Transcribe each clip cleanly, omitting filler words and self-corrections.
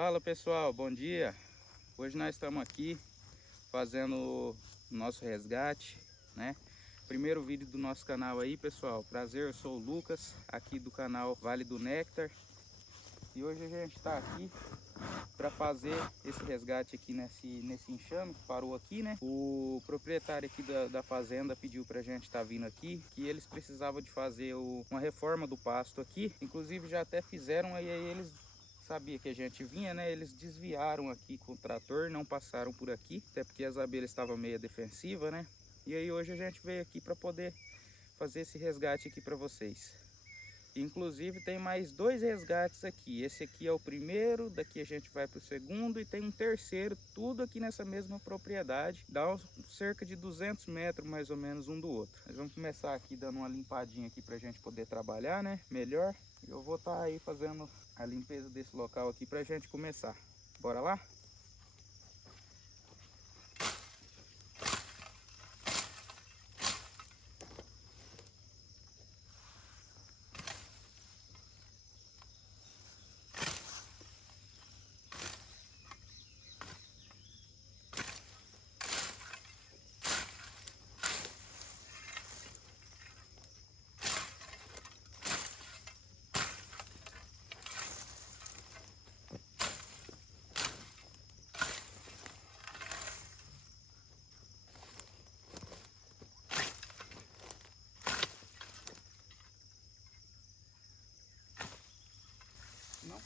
Fala pessoal, bom dia! Hoje nós estamos aqui fazendo o nosso resgate, né? Primeiro vídeo do nosso canal aí, pessoal. Prazer, eu sou o Lucas, aqui do canal Vale do Néctar. E hoje a gente está aqui para fazer esse resgate aqui nesse enxame que parou aqui, né? O proprietário aqui da fazenda pediu pra gente estar vindo aqui, que eles precisavam de fazer uma reforma do pasto aqui. Inclusive já até fizeram, aí eles sabia que a gente vinha, né? Eles desviaram aqui com o trator, não passaram por aqui, até porque as abelhas estavam meio defensivas, né? E aí hoje a gente veio aqui para poder fazer esse resgate aqui para vocês. Inclusive tem mais dois resgates aqui. Esse aqui é o primeiro, daqui a gente vai para o segundo e tem um terceiro, tudo aqui nessa mesma propriedade. Dá cerca de 200 metros mais ou menos um do outro. Nós vamos começar aqui dando uma limpadinha aqui para a gente poder trabalhar, né? Melhor. Eu vou estar aí fazendo a limpeza desse local aqui para a gente começar. Bora lá? Não.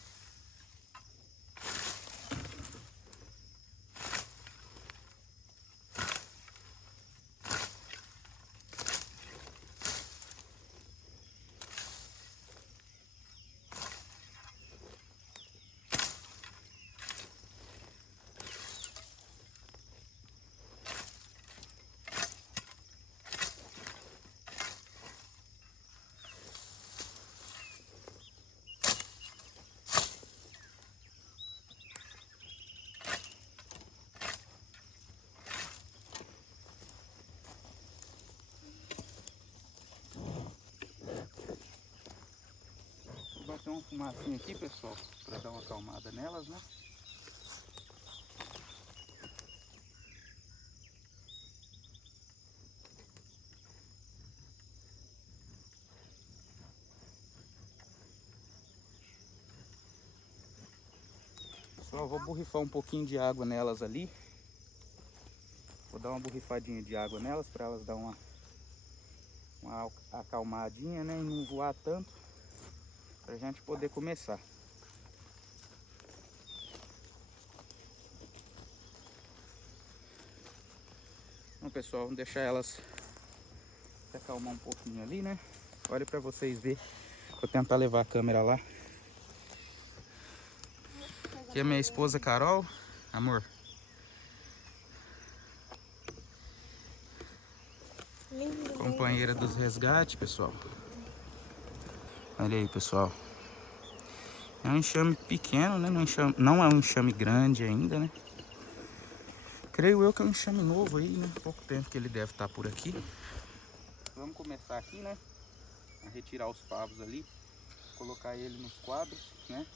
Vou bater uma fumacinha aqui, pessoal, para dar uma acalmada nelas, né? Pessoal, vou borrifar um pouquinho de água nelas ali. Vou dar uma borrifadinha de água nelas para elas dar uma acalmadinha, né? E não voar tanto, para a gente poder começar. Então, pessoal, vamos deixar elas se acalmar um pouquinho ali, né? Olha para vocês verem. Vou tentar levar a câmera lá. Aqui é a minha esposa Carol, amor. Companheira dos resgates, pessoal. Olha aí, pessoal. É um enxame pequeno, né? Não é um enxame grande ainda, né? Creio eu que é um enxame novo aí, né? Pouco tempo que ele deve estar por aqui. Vamos começar aqui, né? A retirar os favos ali. Colocar ele nos quadros, né?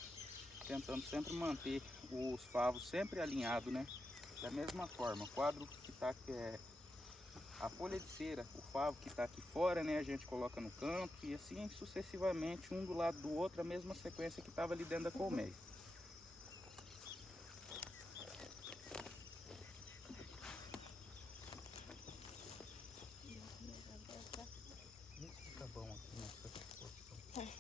Tentando sempre manter os favos sempre alinhados, né? Da mesma forma, o quadro que tá aqui é a folha de cera, o favo que está aqui fora, né, a gente coloca no canto e assim sucessivamente, um do lado do outro, a mesma sequência que estava ali dentro da colmeia. Isso fica bom aqui nessa posição.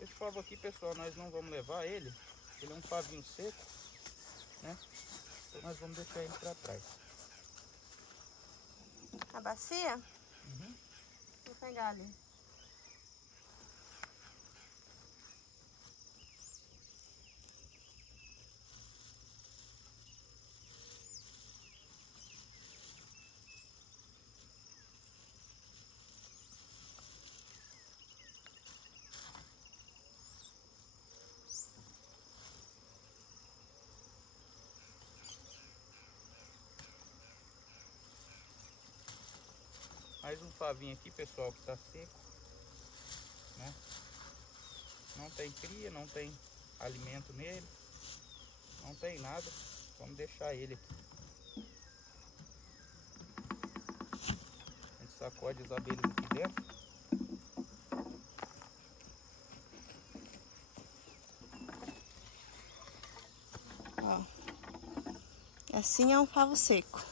Esse favo aqui, pessoal, nós não vamos levar ele, Ele é um favinho seco, né? Então nós vamos deixar ele para trás. A bacia? Uhum. Vou pegar ali. Mais um favinho aqui, pessoal, que tá seco, né? Não tem cria, não tem alimento nele, não tem nada. Vamos deixar ele aqui. A gente sacode as abelhas aqui dentro. Ó. Assim é um favo seco.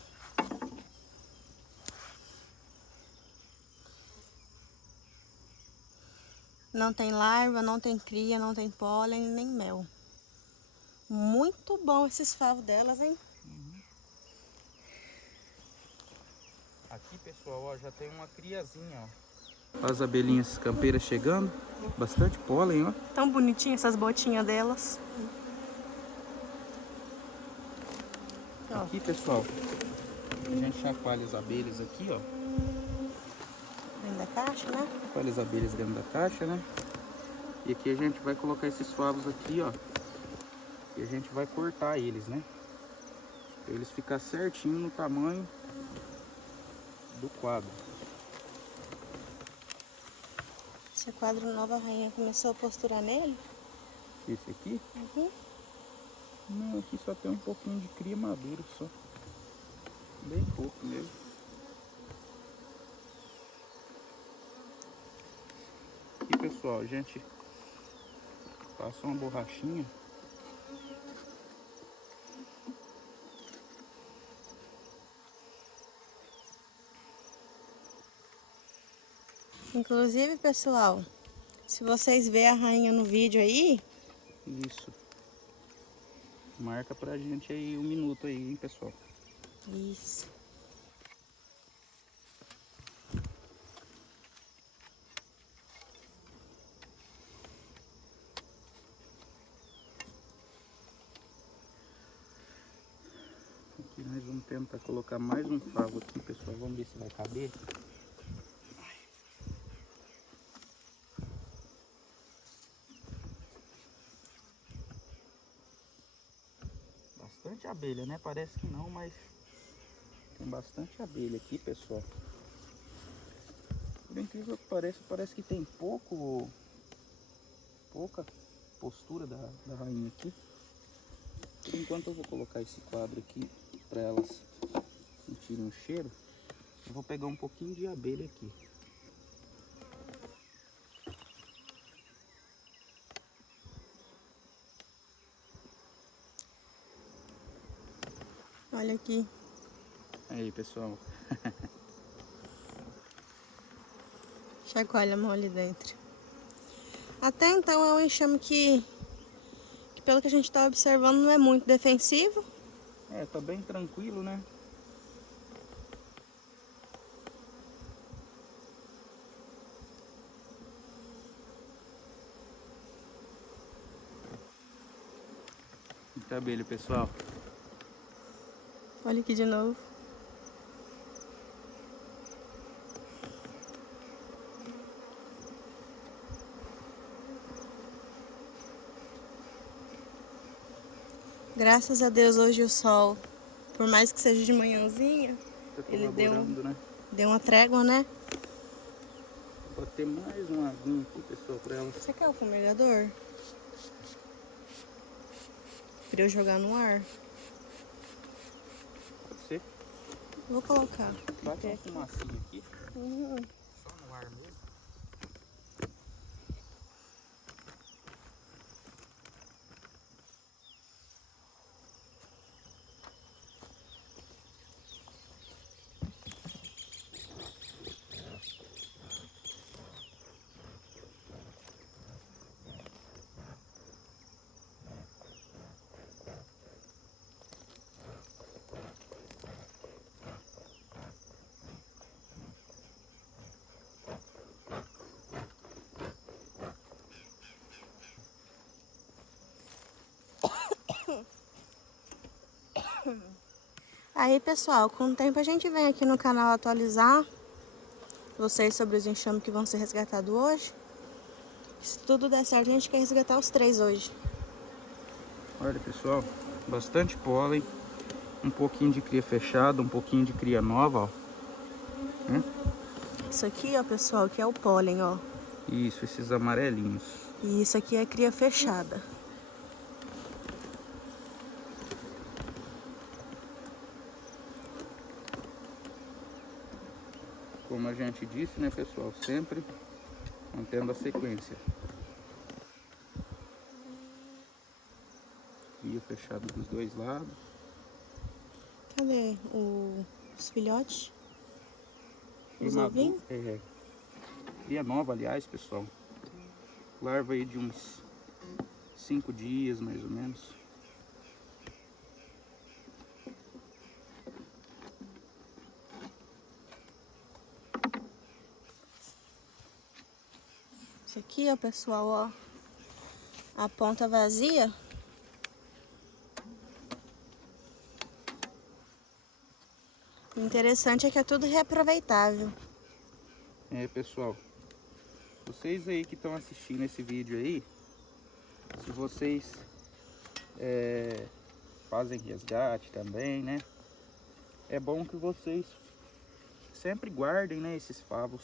Não tem larva, não tem cria, não tem pólen, nem mel. Muito bom esses favos delas, hein? Uhum. Aqui, pessoal, ó, já tem uma criazinha, ó. As abelhinhas campeiras chegando. Bastante pólen, ó. Tão bonitinha essas botinhas delas. Aqui, pessoal, a gente chacoalha as abelhas aqui, ó. Dentro da caixa, né? Chacoalha as abelhas dentro da caixa, né? E aqui a gente vai colocar esses favos aqui, ó. E a gente vai cortar eles, né? Pra eles ficar certinho no tamanho do quadro. Esse quadro novo, a rainha começou a posturar nele. Esse aqui? Uhum. Não, aqui só tem um pouquinho de cria maduro só. Bem pouco mesmo. Aqui, pessoal, a gente passou uma borrachinha. Inclusive, pessoal, se vocês verem a rainha no vídeo aí... Isso. Marca pra gente aí 1 minuto aí, hein, pessoal. Isso. Aqui nós vamos tentar colocar mais um favo aqui, pessoal. Vamos ver se vai caber. Bastante abelha, né? Parece que não, mas tem bastante abelha aqui, pessoal. Por incrível que pareça, parece que tem pouca postura da rainha aqui. Por enquanto eu vou colocar esse quadro aqui para elas sentirem o cheiro. Eu vou pegar um pouquinho de abelha aqui. Olha aqui. Aí, pessoal. Chacoalha a mão ali dentro. Até então é um enxame que pelo que a gente está observando, não é muito defensivo. É, tá bem tranquilo, né? Muita abelha, pessoal. Olha aqui de novo. Graças a Deus hoje o sol, por mais que seja de manhãzinha, ele né? deu uma trégua, né? Vou ter mais uma aguinha aqui, pessoal, para elas. Você quer o fumegador? Pra eu jogar no ar? Pode ser? Vou colocar. Bate uma fumacinha aqui. Uhum. Só no ar mesmo. Aí, pessoal, com o tempo a gente vem aqui no canal atualizar vocês sobre os enxames que vão ser resgatados hoje. Se tudo der certo, a gente quer resgatar os 3 hoje. Olha, pessoal, bastante pólen, um pouquinho de cria fechada, um pouquinho de cria nova, ó. Isso aqui, ó, pessoal, que é o pólen, ó. Isso, esses amarelinhos. E isso aqui é cria fechada. Como a gente disse, né, pessoal, sempre mantendo a sequência. Cria fechado dos dois lados. Cadê os filhotes? Os Maduro, ovinhos? cria nova, aliás, pessoal. Larva aí de uns 5 dias, mais ou menos. Isso aqui, ó, pessoal, ó. A ponta vazia. O interessante é que é tudo reaproveitável. Pessoal, vocês aí que estão assistindo esse vídeo aí, se vocês fazem resgate também, né? É bom que vocês sempre guardem, né, esses favos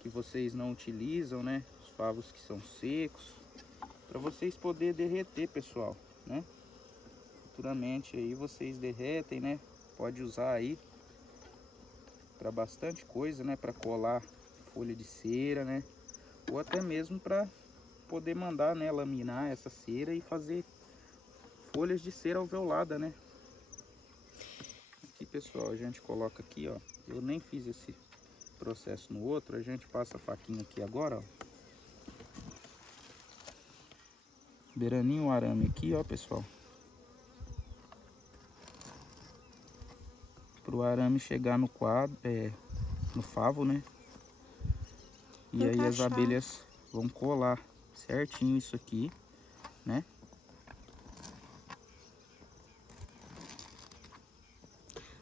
que vocês não utilizam, né? Os favos que são secos, para vocês poderem derreter, pessoal, né? Futuramente aí vocês derretem, né? Pode usar aí para bastante coisa, né? Para colar folha de cera, né? Ou até mesmo para poder mandar, né, laminar essa cera e fazer folhas de cera alveolada, né? Aqui, pessoal, a gente coloca aqui, ó. Eu nem fiz esse processo no outro, a gente passa a faquinha aqui agora, ó. Beiraninho o arame aqui, ó, pessoal. Pro arame chegar no quadro, no favo, né? E aí as abelhas vão colar certinho isso aqui, né?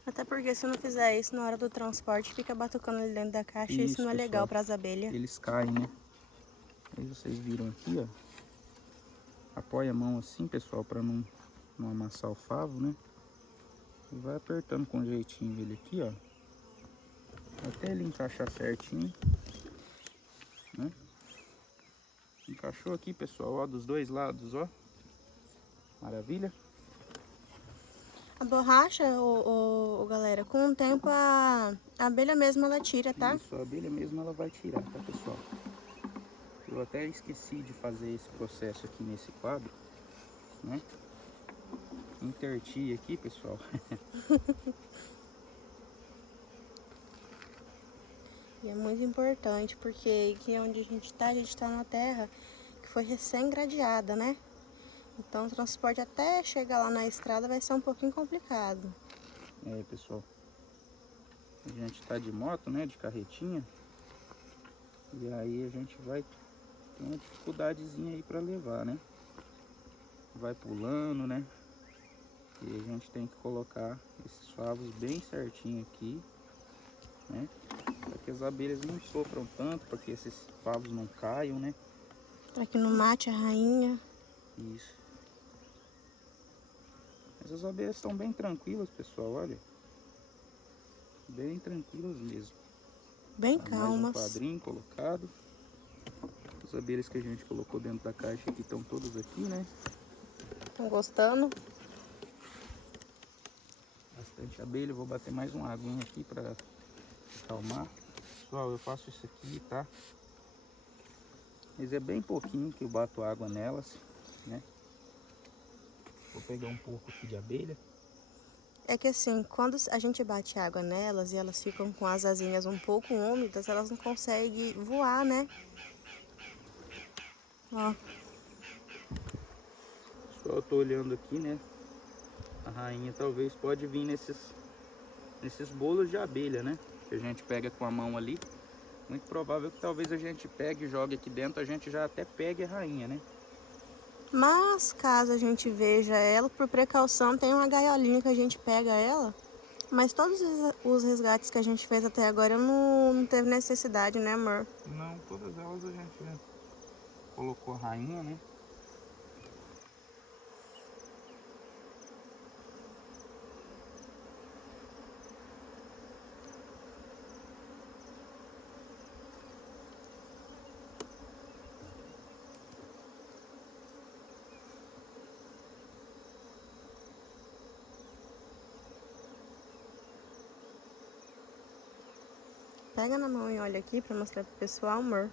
Até porque se não fizer isso na hora do transporte, fica batucando ali dentro da caixa e isso não é pessoal, legal para as abelhas. Eles caem, né? Aí vocês viram aqui, ó. Apoia a mão assim, pessoal, para não amassar o favo, né? E vai apertando com jeitinho ele aqui, ó. Até ele encaixar certinho, né? Encaixou aqui, pessoal, ó, dos dois lados, ó. Maravilha. A borracha, galera, com o tempo a abelha mesmo ela tira, tá? Isso, a abelha mesmo ela vai tirar, tá, pessoal? Eu até esqueci de fazer esse processo aqui nesse quadro, né? Interti aqui, pessoal. E é muito importante, porque aqui onde a gente tá na terra que foi recém-gradeada, né? Então o transporte até chegar lá na estrada vai ser um pouquinho complicado. Pessoal, a gente tá de moto, né, de carretinha. E aí a gente vai ter uma dificuldadezinha aí para levar, né? Vai pulando, né? E a gente tem que colocar esses favos bem certinho aqui, né? Para que as abelhas não sofram tanto, para que esses favos não caiam, né? Para que não mate a rainha. Isso. Mas as abelhas estão bem tranquilas, pessoal, olha. Bem tranquilas mesmo. Bem Mais calmas. um quadrinho colocado. As abelhas que a gente colocou dentro da caixa aqui estão todas aqui, né? Estão gostando? Bastante abelha. Vou bater mais uma aguinha aqui para acalmar. Pessoal, eu faço isso aqui, tá? Mas é bem pouquinho que eu bato água nelas, né? Vou pegar um pouco aqui de abelha. É que assim, quando a gente bate água nelas e elas ficam com as asinhas um pouco úmidas, elas não conseguem voar, né? Ó. Só eu tô olhando aqui, né? A rainha talvez pode vir nesses bolos de abelha, né? Que a gente pega com a mão ali. Muito provável que talvez a gente pegue e jogue aqui dentro, a gente já até pegue a rainha, né? Mas caso a gente veja ela, por precaução, tem uma gaiolinha que a gente pega ela. Mas todos os resgates que a gente fez até agora não teve necessidade, né, amor? Não, todas elas a gente colocou a rainha, né? Pega na mão e olha aqui pra mostrar pro pessoal, amor.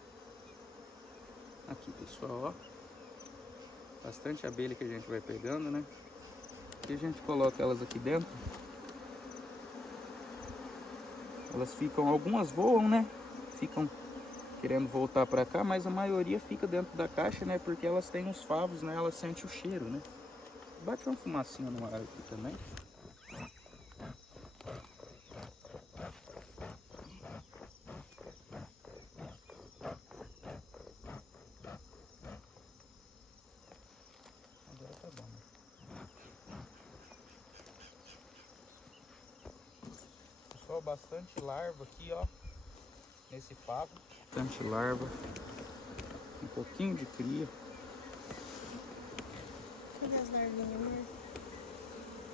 Aqui, pessoal, ó. Bastante abelha que a gente vai pegando, né? E a gente coloca elas aqui dentro. Elas ficam, algumas voam, né? Ficam querendo voltar pra cá, mas a maioria fica dentro da caixa, né? Porque elas têm uns favos, né? Elas sentem o cheiro, né? Bate uma fumacinha no ar aqui também. Agora tá bom, né? Pessoal, bastante larva aqui, ó. Nesse favo. Bastante larva. Um pouquinho de cria. Cadê as larvinhas, amor?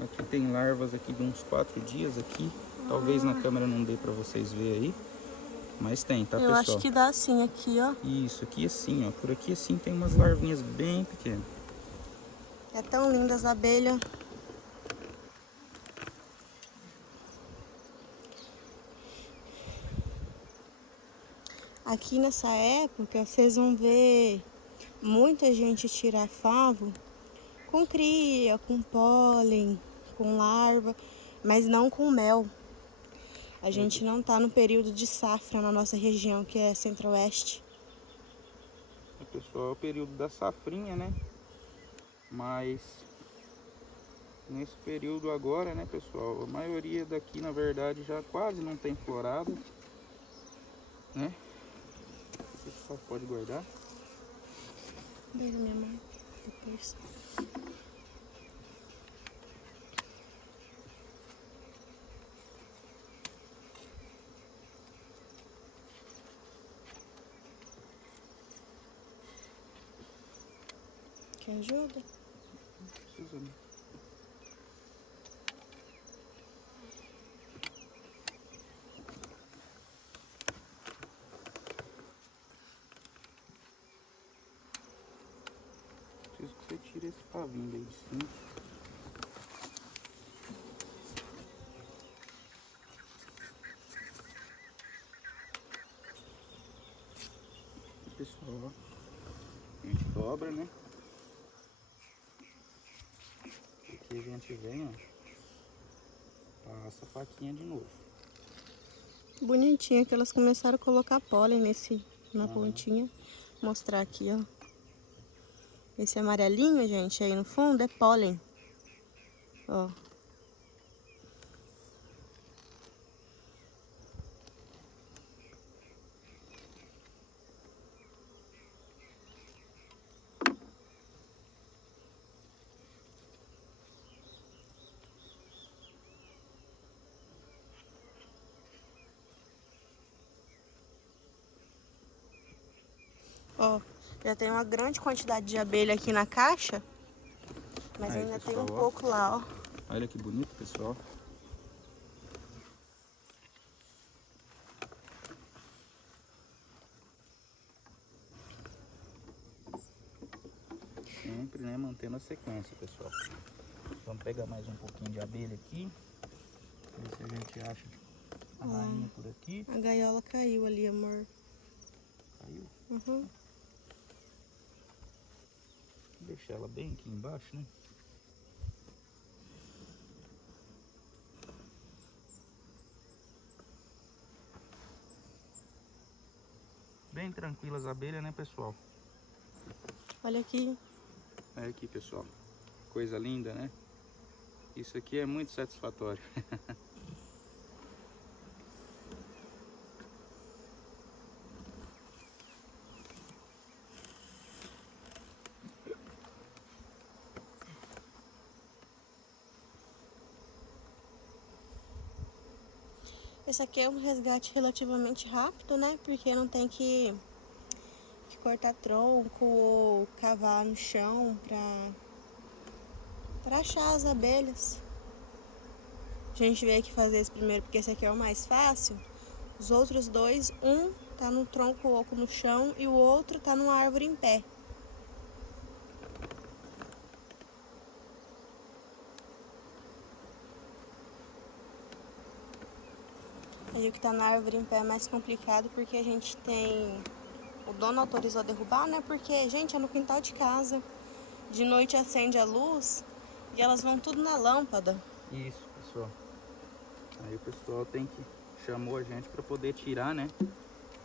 Aqui tem larvas aqui de uns 4 dias aqui. Talvez na câmera não dê pra vocês verem aí. Mas tem, tá, Eu pessoal? acho que dá assim aqui, ó. Isso, aqui assim, ó. Por aqui assim tem umas larvinhas bem pequenas. É tão linda as abelhas. Aqui nessa época, vocês vão ver muita gente tirar favo com cria, com pólen, com larva, mas não com mel. A gente não tá no período de safra na nossa região, que é centro-oeste. Pessoal, é o período da safrinha, né? Mas nesse período agora, né, pessoal, a maioria daqui, na verdade, já quase não tem florada, né? O pessoal pode guardar. Beijo, minha mãe. Depois. Quer ajuda? Não precisa, né? Preciso que você tire esse pavinho daí de cima. Pessoal, ó, a gente dobra, né? Aqui a gente vem, ó, passa a faquinha de novo. Bonitinha que elas começaram a colocar pólen na pontinha. Vou mostrar aqui, ó. Esse amarelinho, gente, aí no fundo é pólen. Ó. Ó, já tem uma grande quantidade de abelha aqui na caixa, mas Aí, ainda tem pessoal, um ó. pouco lá, ó. Olha que bonito, pessoal. Sempre, né, mantendo a sequência, pessoal. Vamos pegar mais um pouquinho de abelha aqui. Ver se a gente acha a rainha por aqui. A gaiola caiu ali, amor. Caiu. Uhum. Vou deixar ela bem aqui embaixo, né? Bem tranquilas as abelhas, né, pessoal? Olha aqui. Olha aqui, pessoal. Coisa linda, né? Isso aqui é muito satisfatório. Esse aqui é um resgate relativamente rápido, né? Porque não tem que cortar tronco ou cavar no chão pra achar as abelhas. A gente veio aqui fazer esse primeiro porque esse aqui é o mais fácil. Os outros dois, um tá no tronco oco no chão e o outro tá numa árvore em pé. Aí o que tá na árvore em pé é mais complicado porque a gente tem... O dono autorizou derrubar, né? Porque, gente, é no quintal de casa. De noite acende a luz e elas vão tudo na lâmpada. Isso, pessoal. Aí o pessoal chamou a gente para poder tirar, né?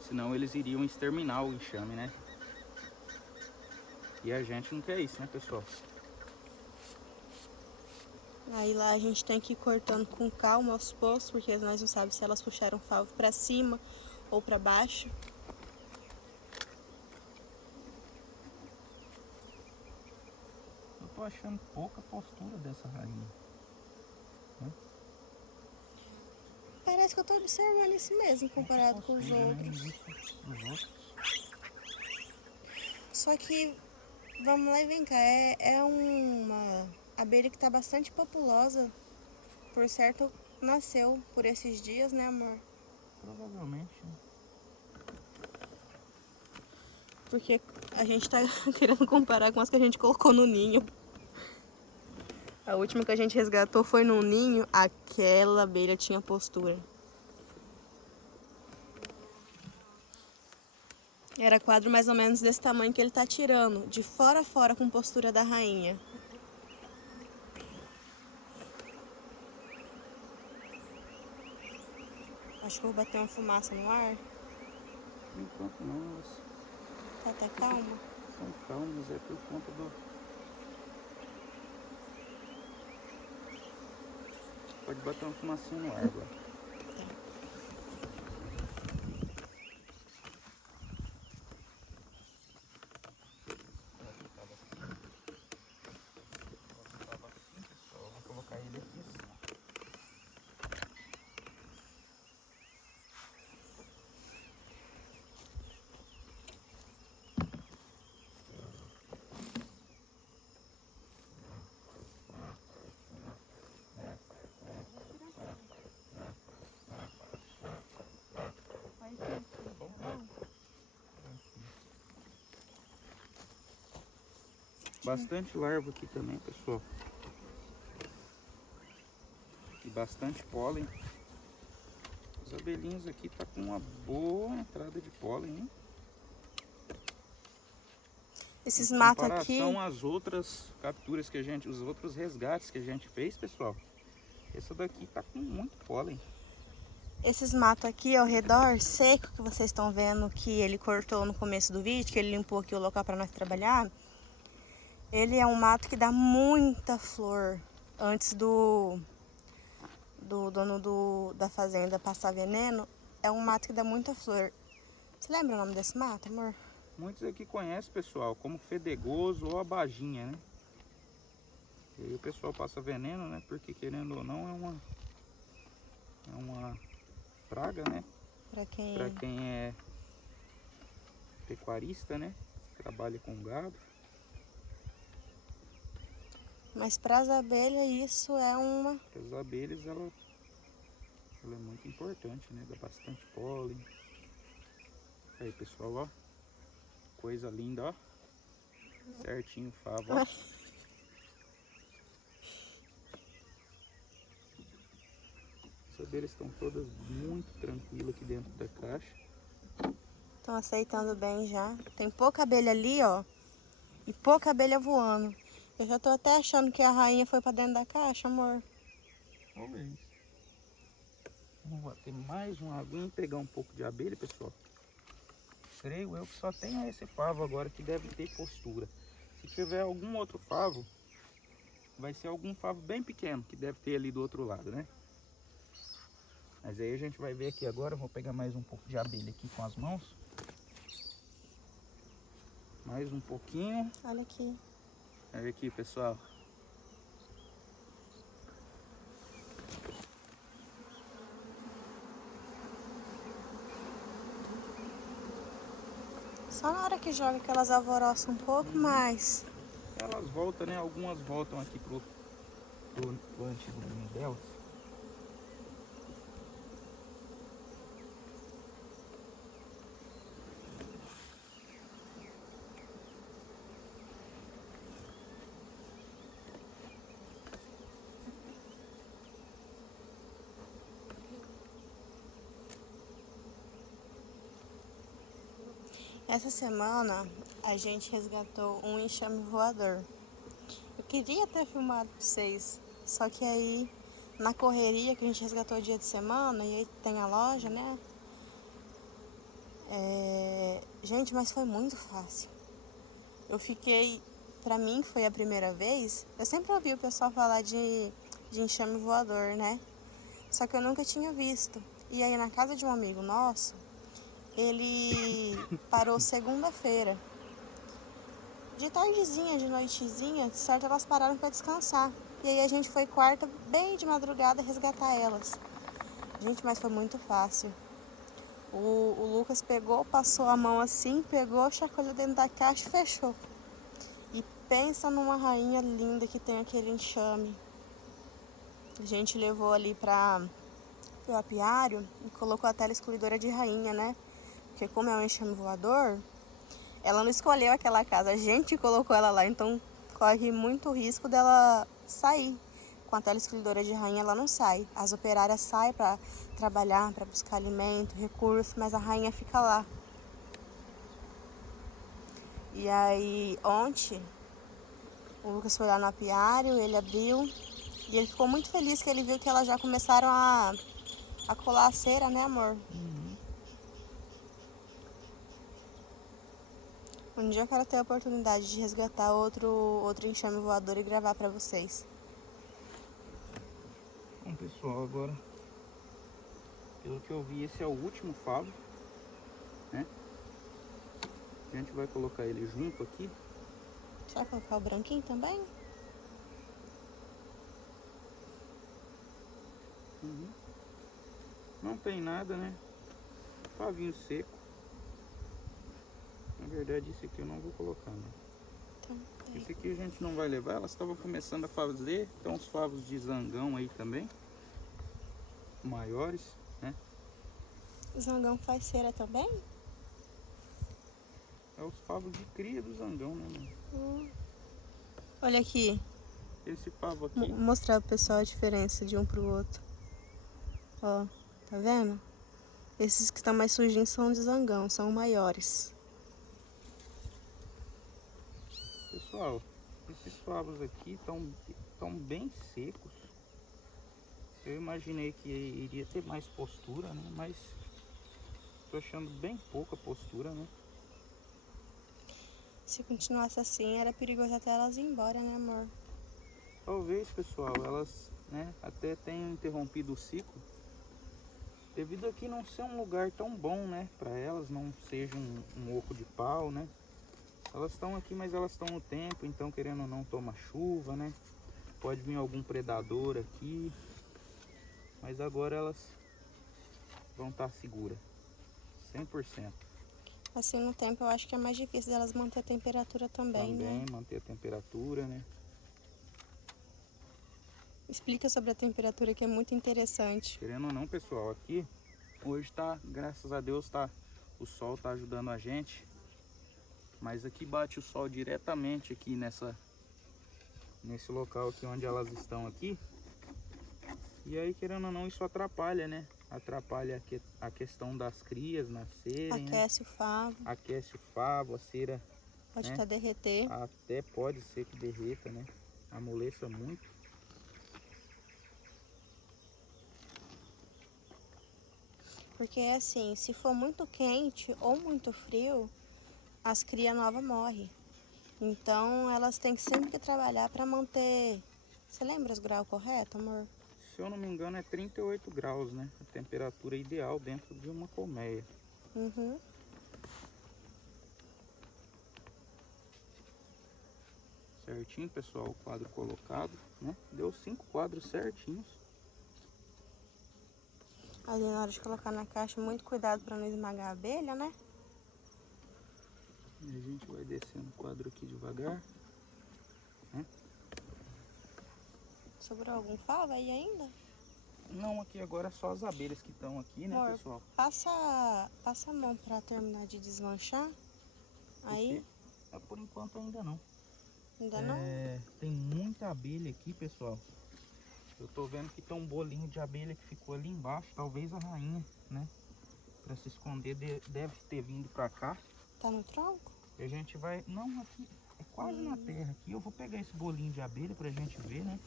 Senão eles iriam exterminar o enxame, né? E a gente não quer isso, né, pessoal? Aí lá a gente tem que ir cortando com calma aos poucos, porque nós não sabemos se elas puxaram o favo para cima ou para baixo. Eu tô achando pouca postura dessa rainha. Parece que eu tô observando isso mesmo, comparado com os outros. Só que, vamos lá e vem cá, é uma abelha que tá bastante populosa. Por certo, nasceu por esses dias, né, amor? Provavelmente. Porque a gente tá querendo comparar com as que a gente colocou no ninho. A última que a gente resgatou foi num ninho, aquela abelha tinha postura. Era quadro mais ou menos desse tamanho que ele tá tirando, de fora a fora com postura da rainha. Acho que eu vou bater uma fumaça no ar. Enquanto não, elas Tá até calma. são calmas, é por conta do... Pode bater uma fumacinha no ar agora. Vou colocar ele aqui assim. Bastante larva aqui também, pessoal. E bastante pólen. Os abelhinhos aqui tá com uma boa entrada de pólen, hein? Esses Em matos aqui... comparação às outras capturas que a gente... Os outros resgates que a gente fez, pessoal. Essa daqui tá com muito pólen. Esses matos aqui ao redor, seco, que vocês estão vendo que ele cortou no começo do vídeo, que ele limpou aqui o local para nós trabalhar. Ele é um mato que dá muita flor. Antes do dono da fazenda passar veneno, é um mato que dá muita flor. Você lembra o nome desse mato, amor? Muitos aqui conhecem, pessoal, como fedegoso ou abaginha, né? E aí o pessoal passa veneno, né? Porque querendo ou não é uma praga, né? Pra quem é pecuarista, né? Trabalha com gado. Mas para as abelhas isso é uma... As abelhas, ela é muito importante, né? Dá bastante pólen. Aí, pessoal, ó. Coisa linda, ó. Certinho, favo, ó. As abelhas estão todas muito tranquilas aqui dentro da caixa. Estão aceitando bem já. Tem pouca abelha ali, ó. E pouca abelha voando. Eu já tô até achando que a rainha foi pra dentro da caixa, amor. Olha isso. Vamos bater mais uma aguinha e pegar um pouco de abelha, pessoal. Creio eu que só tenha esse favo agora que deve ter postura. Se tiver algum outro favo, vai ser algum favo bem pequeno que deve ter ali do outro lado, né? Mas aí a gente vai ver aqui agora. Eu vou pegar mais um pouco de abelha aqui com as mãos. Mais um pouquinho. Olha aqui. Olha aqui, pessoal. que joga que elas alvoroçam um pouco mais. Elas voltam, né? Algumas voltam aqui pro antigo ninho delas. Essa semana a gente resgatou um enxame voador. Eu queria ter filmado pra vocês, só que aí na correria que a gente resgatou dia de semana e aí tem a loja, né? Gente, mas foi muito fácil. Eu fiquei, pra mim foi a primeira vez, eu sempre ouvi o pessoal falar de enxame voador, né? Só que eu nunca tinha visto. E aí na casa de um amigo nosso, ele parou segunda-feira. De tardezinha, de noitezinha, de certo elas pararam para descansar. E aí a gente foi quarta, bem de madrugada, resgatar elas. Gente, mas foi muito fácil. O Lucas pegou, passou a mão assim, pegou, chacoalhou dentro da caixa e fechou. E pensa numa rainha linda que tem aquele enxame. A gente levou ali para o apiário e colocou a tela escuridora de rainha, né? Porque como é um enxame voador, ela não escolheu aquela casa, a gente colocou ela lá, então corre muito risco dela sair. Com a tela escuridora de rainha ela não sai. As operárias saem para trabalhar, para buscar alimento, recursos, mas a rainha fica lá. E aí ontem o Lucas foi lá no apiário, ele abriu e ele ficou muito feliz que ele viu que elas já começaram a colar a cera, né, amor? Um dia eu quero ter a oportunidade de resgatar outro enxame voador e gravar pra vocês. Bom, pessoal, agora, pelo que eu vi, esse é o último favo, né? A gente vai colocar ele junto aqui. Você vai colocar o branquinho também? Não tem nada, né? Favinho seco. Na verdade, esse aqui eu não vou colocar, né? Então, Esse aqui a gente não vai levar. Elas estavam começando a fazer. Tem uns favos de zangão aí também. Maiores, né? o zangão faz cera também? É os favos de cria do zangão, né, mano? Olha aqui. Esse favo aqui. Vou mostrar pro pessoal a diferença de um pro outro. Ó, tá vendo? Esses que estão mais sujinhos são de zangão, são maiores. Pessoal, esses favos aqui estão bem secos. Eu imaginei que iria ter mais postura, né? Mas tô achando bem pouca postura, né? Se continuasse assim, era perigoso até elas ir embora, né, amor? Talvez, pessoal, elas, né, até tenham interrompido o ciclo. Devido aqui não ser um lugar tão bom, né, para elas, não seja um oco de pau, né? Elas estão aqui, mas elas estão no tempo, então querendo ou não toma chuva, né? Pode vir algum predador aqui, mas agora elas vão estar seguras, 100%. Assim, no tempo, eu acho que é mais difícil delas manter a temperatura também, né? Também manter a temperatura, né? Explica sobre a temperatura, que é muito interessante. Querendo ou não, pessoal, aqui hoje tá, graças a Deus, o sol tá ajudando a gente. Mas aqui bate o sol diretamente aqui nesse local aqui onde elas estão aqui. E aí, querendo ou não, isso atrapalha, né? Atrapalha a questão das crias nascerem, Aquece né? o favo. Aquece o favo, a cera, Pode né? até derreter. Até pode ser que derreta, né? Amoleça muito. Porque assim, se for muito quente ou muito frio, as cria nova morrem. Então elas têm sempre que trabalhar para manter. Você lembra os graus corretos, amor? Se eu não me engano é 38 graus, né? A temperatura ideal dentro de uma colmeia. Uhum. Certinho, pessoal, o quadro colocado, né? Deu 5 quadros certinhos. Ali na hora de colocar na caixa, muito cuidado para não esmagar a abelha, né? E a gente vai descendo o quadro aqui devagar. Né? Sobrou algum favo aí ainda? Não, aqui agora é só as abelhas que estão aqui, né, Amor, pessoal? passa a mão pra terminar de desmanchar. Aí, Por enquanto ainda não. ainda não? Tem muita abelha aqui, pessoal. Eu tô vendo que tem um bolinho de abelha que ficou ali embaixo. Talvez a rainha, né? Pra se esconder, deve ter vindo pra cá. Tá no tronco? E a gente vai... Não, aqui é quase na terra aqui. Eu vou pegar esse bolinho de abelha pra gente ver, né?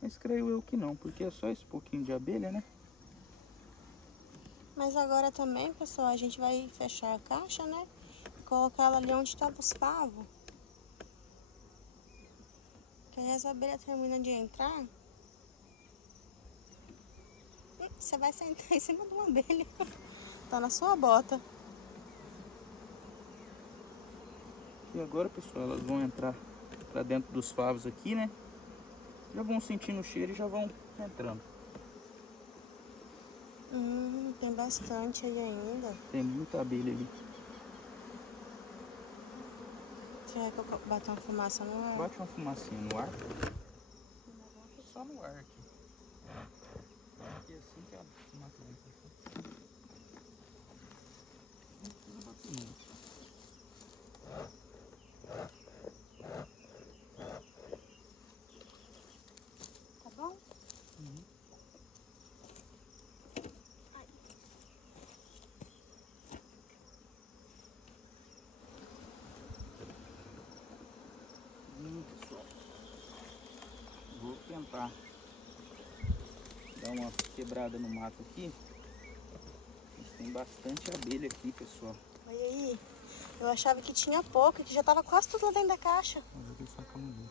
Mas creio eu que não, porque é só esse pouquinho de abelha, né? Mas agora também, pessoal, a gente vai fechar a caixa, né? E colocar ela ali onde estava os favos. Que aí as abelhas terminam de entrar. Você vai sentar em cima de uma abelha. Tá na sua bota. E agora, pessoal, elas vão entrar pra dentro dos favos aqui, né? Já vão sentindo o cheiro e já vão entrando. Tem bastante aí ainda. Tem muita abelha ali. Você quer que eu bata uma fumaça no ar? Bate uma fumacinha no ar. O negócio é só no ar aqui. E assim que a fumaça vai passar. Não precisa bater muito. Tá bom? Pessoal, vou tentar dar uma quebrada no mato aqui. Mas tem bastante abelha aqui, pessoal. Olha aí. Eu achava que tinha pouco, que já tava quase tudo lá dentro da caixa. Vou ver só como ali.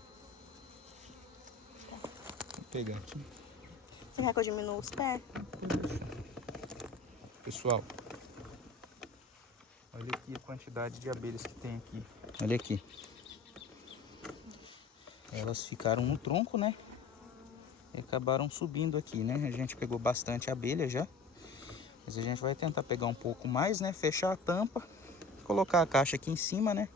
Vou pegar aqui. Você quer que eu diminua os pés? Pessoal, olha aqui a quantidade de abelhas que tem aqui. Olha aqui. Elas ficaram no tronco, né? E acabaram subindo aqui, né? A gente pegou bastante abelha já. Mas a gente vai tentar pegar um pouco mais, né? Fechar a tampa. Colocar a caixa aqui em cima, né?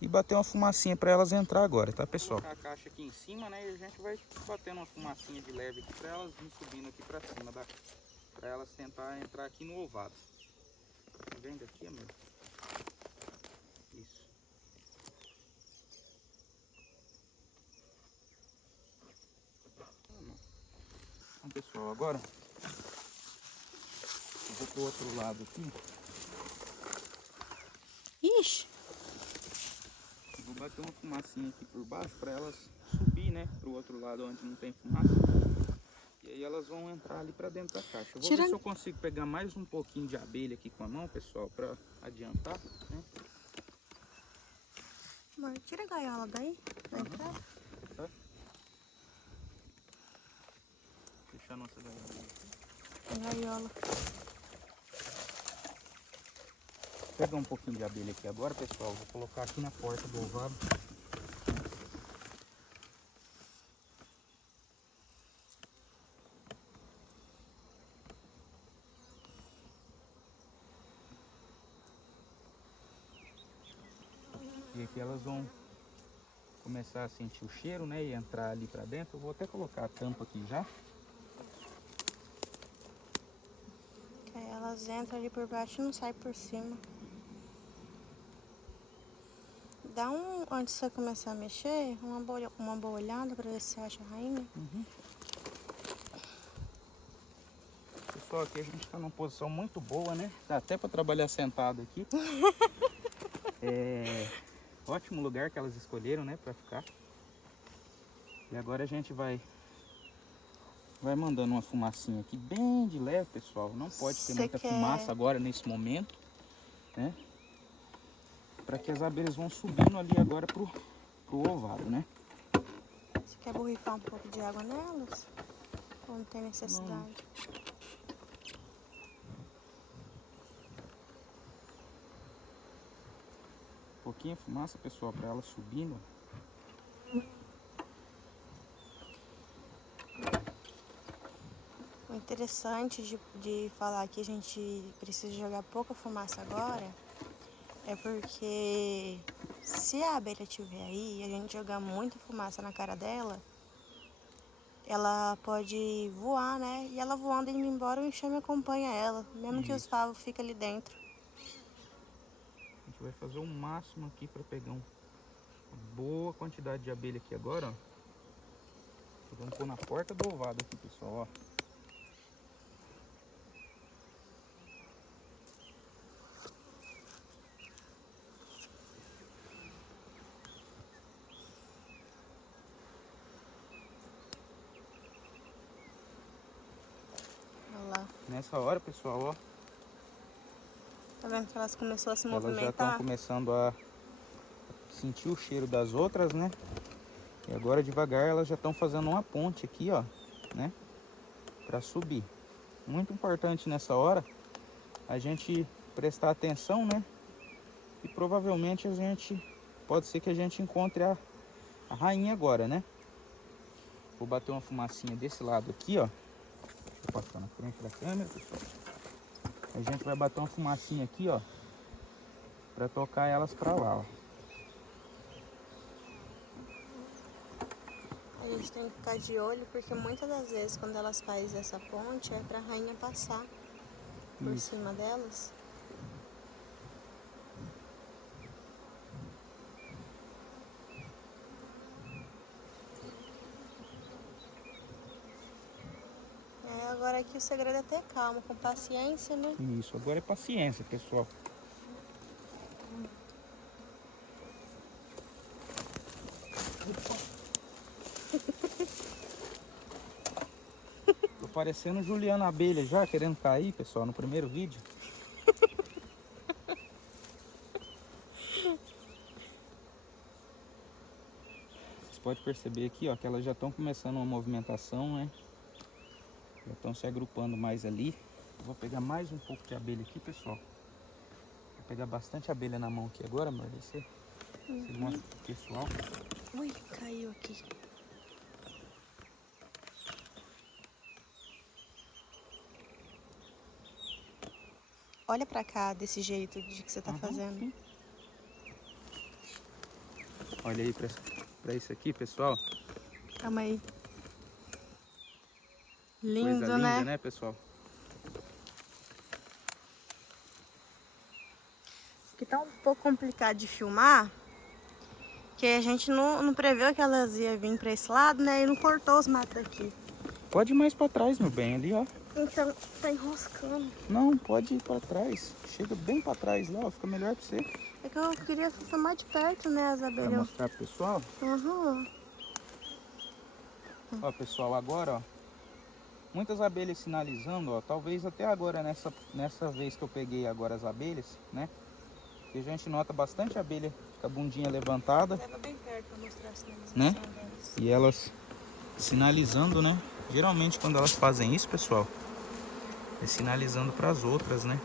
E bater uma fumacinha para elas entrar agora, tá, pessoal? Colocar a caixa aqui em cima, né? E a gente vai batendo uma fumacinha de leve aqui para elas virem subindo aqui para cima da... Para elas tentar entrar aqui no ovado. Vem daqui, amigo. Isso. Então, pessoal, agora eu vou pro outro lado aqui. Ixi! Vou bater uma fumacinha aqui por baixo para elas subir, né? Pro outro lado onde não tem fumaça. E aí elas vão entrar ali para dentro da caixa. Eu vou ver se eu consigo pegar mais um pouquinho de abelha aqui com a mão, pessoal, para adiantar, né? Amor, tira a gaiola daí, da entrada. Tá? Deixar a nossa gaiola. A gaiola. Vou pegar um pouquinho de abelha aqui agora, pessoal. Vou colocar aqui na porta do ovado. E aqui elas vão começar a sentir o cheiro, né? E entrar ali pra dentro. Eu vou até colocar a tampa aqui já. Que aí elas entram ali por baixo e não saem por cima. Dá antes de você começar a mexer, uma boa olhada pra ver se você acha a rainha. Pessoal, aqui a gente tá numa posição muito boa, né? Dá até pra trabalhar sentado aqui. Ótimo lugar que elas escolheram, né? Pra ficar. E agora a gente vai mandando uma fumacinha aqui bem de leve, pessoal. Não pode ter muita fumaça agora nesse momento, né? Para que as abelhas vão subindo ali agora pro ovado, né? Você quer borrifar um pouco de água nelas? Ou não tem necessidade? Não. Um pouquinho de fumaça, pessoal, para elas subindo. interessante de falar que a gente precisa jogar pouca fumaça agora é porque se a abelha estiver aí e a gente jogar muita fumaça na cara dela, ela pode voar, né? E ela voando e indo embora, o enxame acompanha ela, mesmo que os favos fiquem ali dentro. A gente vai fazer o máximo aqui para pegar uma boa quantidade de abelha aqui agora, ó. Vamos pôr na porta do ovado aqui, pessoal, ó. Olha lá. Nessa hora, pessoal, ó, Tá vendo que elas começaram a se elas já estão movimentar? começando a sentir o cheiro das outras, né? E agora devagar elas já estão fazendo uma ponte aqui, ó, né? Para subir. Muito importante nessa hora a gente prestar atenção, né? E provavelmente pode ser que a gente encontre a rainha agora, né? Vou bater uma fumacinha desse lado aqui, ó. Deixa eu passar na frente da câmera, pessoal. A gente vai bater uma fumacinha aqui, ó, para tocar elas para lá, ó. A gente tem que ficar de olho porque muitas das vezes quando elas fazem essa ponte é pra rainha passar por cima delas. Agora aqui o segredo é ter calma, com paciência, né? Isso, agora é paciência, pessoal. Tô parecendo Juliana Abelha já, querendo cair, pessoal, no primeiro vídeo. Vocês podem perceber aqui, ó, que elas já estão começando uma movimentação, né? Já estão se agrupando mais ali. Eu vou pegar mais um pouco de abelha aqui, pessoal. Vou pegar bastante abelha na mão aqui agora, amor. Você mostra pro pessoal. Ui, caiu aqui. Olha pra cá desse jeito de que você tá fazendo. Sim. Olha aí pra isso aqui, pessoal. Calma aí. Coisa Lindo, linda, né, pessoal? Que tá um pouco complicado de filmar, que a gente não preveu que elas iam vir pra esse lado, né? E não cortou os matos aqui. Pode ir mais pra trás, meu bem, ali, ó. Então, tá enroscando. Não, pode ir pra trás. Chega bem pra trás lá, ó. Fica melhor pra você. É que eu queria filmar de perto, né, as Pra abelhas. mostrar pro pessoal. Uhum. Ó, pessoal, agora, ó. Muitas abelhas sinalizando, ó. Talvez até agora, nessa vez que eu peguei agora as abelhas, né? E a gente nota bastante abelha com a bundinha levantada. Leva bem perto pra mostrar a sinalização Né? delas. E elas sinalizando, né? Geralmente quando elas fazem isso, pessoal, é sinalizando para as outras, né?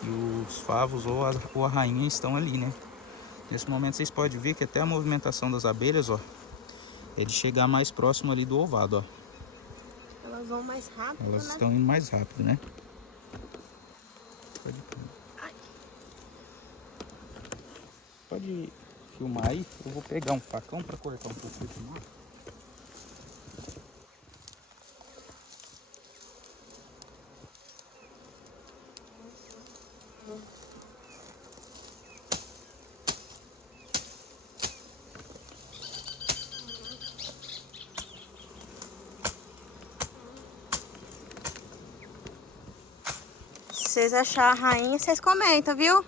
Que os favos ou a rainha estão ali, né? Nesse momento vocês podem ver que até a movimentação das abelhas, ó, é de chegar mais próximo ali do ovado, ó. Elas vão mais rápido, Elas né? estão indo mais rápido, né? Pode filmar aí. Eu vou pegar um facão para cortar um pouco desse mato. Se vocês acharem a rainha, vocês comentam, viu?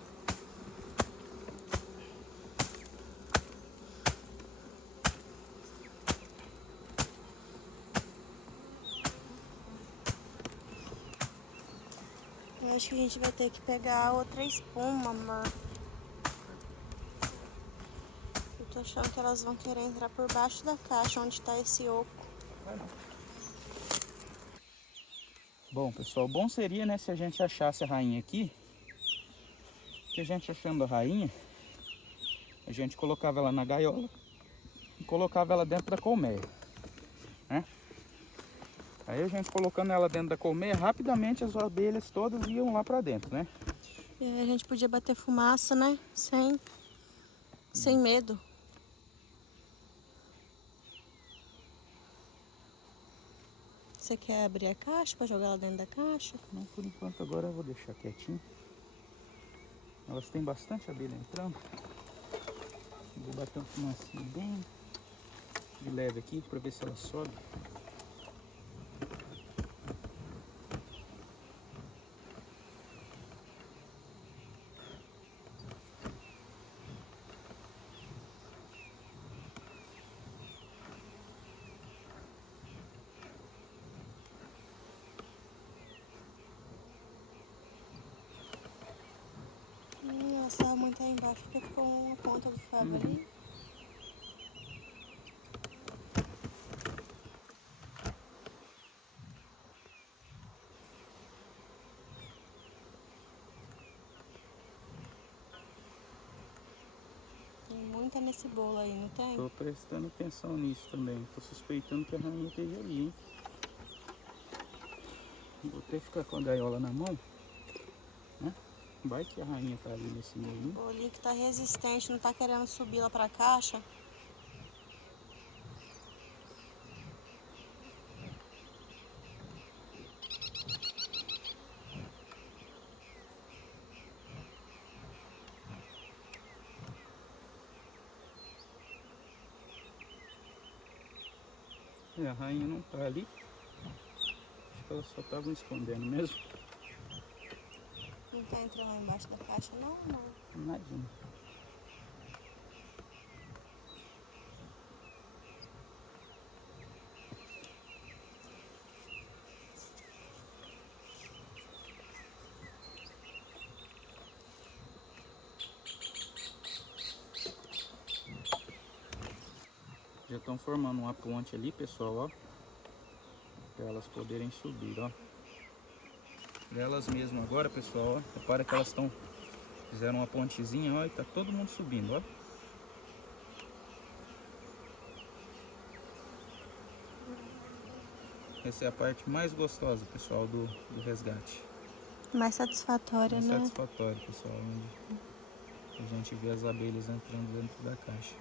Eu acho que a gente vai ter que pegar outra espuma, amor. Eu tô achando que elas vão querer entrar por baixo da caixa onde tá esse oco. Bom, pessoal, bom seria, né, se a gente achasse a rainha aqui. Que a gente achando a rainha, a gente colocava ela na gaiola e colocava ela dentro da colmeia, né? Aí a gente colocando ela dentro da colmeia, rapidamente as abelhas todas iam lá pra dentro, né? E aí a gente podia bater fumaça, né? Sem medo. Você quer abrir a caixa para jogar ela dentro da caixa? Não, por enquanto agora eu vou deixar quietinho. Elas têm bastante abelha entrando. Vou bater um fumacinho bem de leve aqui para ver se ela sobe. Ela estava muito aí embaixo porque ficou uma ponta do favo ali. Tem muita nesse bolo aí, não tem? Tô prestando atenção nisso também. Tô suspeitando que a rainha esteja ali, hein? Vou até ficar com a gaiola na mão, né? Vai que a rainha tá ali nesse meio. O bolinho que tá resistente, não tá querendo subir lá pra caixa. A rainha não tá ali. Acho que ela só tava escondendo mesmo. Não tá entrando lá embaixo da caixa, não? Imagina. Já estão formando uma ponte ali, pessoal, ó. Para elas poderem subir, ó. Pra elas mesmo agora, pessoal, ó. Repara que elas fizeram uma pontezinha, ó. E tá todo mundo subindo, ó. Essa é a parte mais gostosa, pessoal, do resgate. Mais satisfatória, Mais né? satisfatório, pessoal. Onde a gente vê as abelhas entrando dentro da caixa.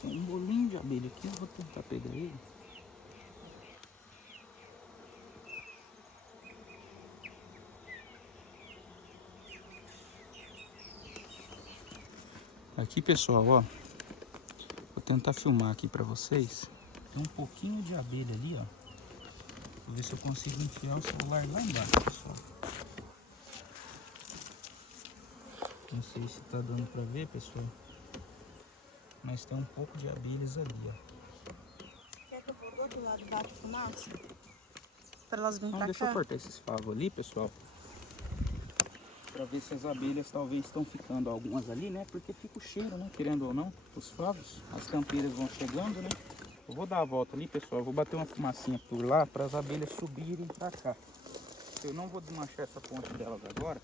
Tem um bolinho de abelha aqui, eu vou tentar pegar ele. Aqui, pessoal, ó. Vou tentar filmar aqui pra vocês. Tem um pouquinho de abelha ali, ó. Vou ver se eu consigo enfiar o celular lá embaixo, pessoal. Não sei se tá dando pra ver, pessoal. Mas tem um pouco de abelhas ali, ó. Quer que eu vou do outro lado e bato fumaça? Pra elas virem Então, pra deixa eu cá? cortar esses favos ali, pessoal. Pra ver se as abelhas talvez estão ficando algumas ali, né? Porque fica o cheiro, né? Querendo ou não, os favos. As campeiras vão chegando, né? Eu vou dar a volta ali, pessoal. Eu vou bater uma fumacinha por lá para as abelhas subirem pra cá. Eu não vou desmanchar essa ponte delas agora,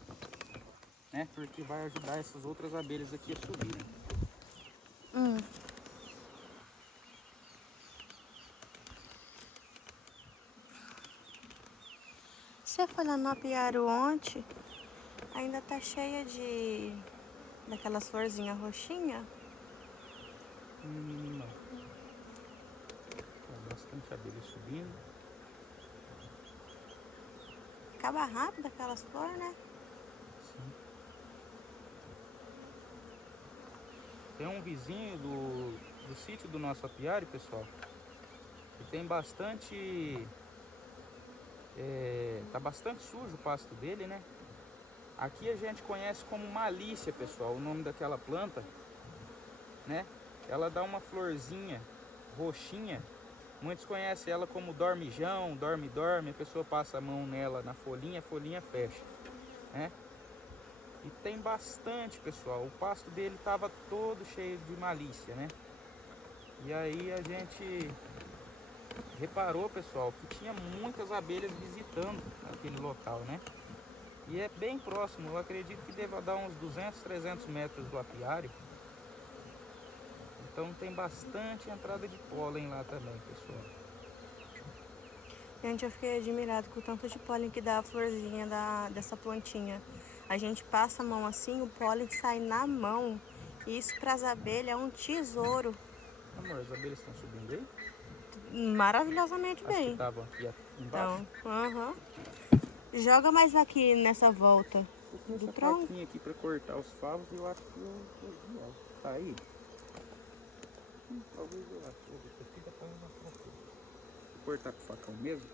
né? Porque vai ajudar essas outras abelhas aqui a subirem. Você foi lá no apiário ontem, ainda tá cheia daquelas florzinhas roxinhas. Não. Tá bastante abelha subindo. Acaba rápido aquelas flores, né? Sim. Tem um vizinho do sítio do nosso apiário, pessoal, que tem bastante... tá bastante sujo o pasto dele, né? Aqui a gente conhece como malícia, pessoal, o nome daquela planta, né? Ela dá uma florzinha roxinha. Muitos conhecem ela como dormijão, dorme-dorme. A pessoa passa a mão nela na folhinha, a folhinha fecha, né? E tem bastante, pessoal. O pasto dele estava todo cheio de malícia, né? E aí a gente reparou, pessoal, que tinha muitas abelhas visitando aquele local, né? E é bem próximo, eu acredito que deva dar uns 200, 300 metros do apiário. Então tem bastante entrada de pólen lá também, pessoal. Gente, eu fiquei admirado com o tanto de pólen que dá a florzinha dessa plantinha. A gente passa a mão assim, o pólen sai na mão. E isso para as abelhas é um tesouro. Amor, as abelhas estão subindo aí? Maravilhosamente As que bem. estavam aqui embaixo? Então, joga mais aqui nessa volta Eu do essa tronco. faquinha aqui para cortar os favos, eu acho que eu vi ela. Tá aí? Talvez eu acho. Aqui dá pra mostrar tudo. Vou cortar com o facão mesmo.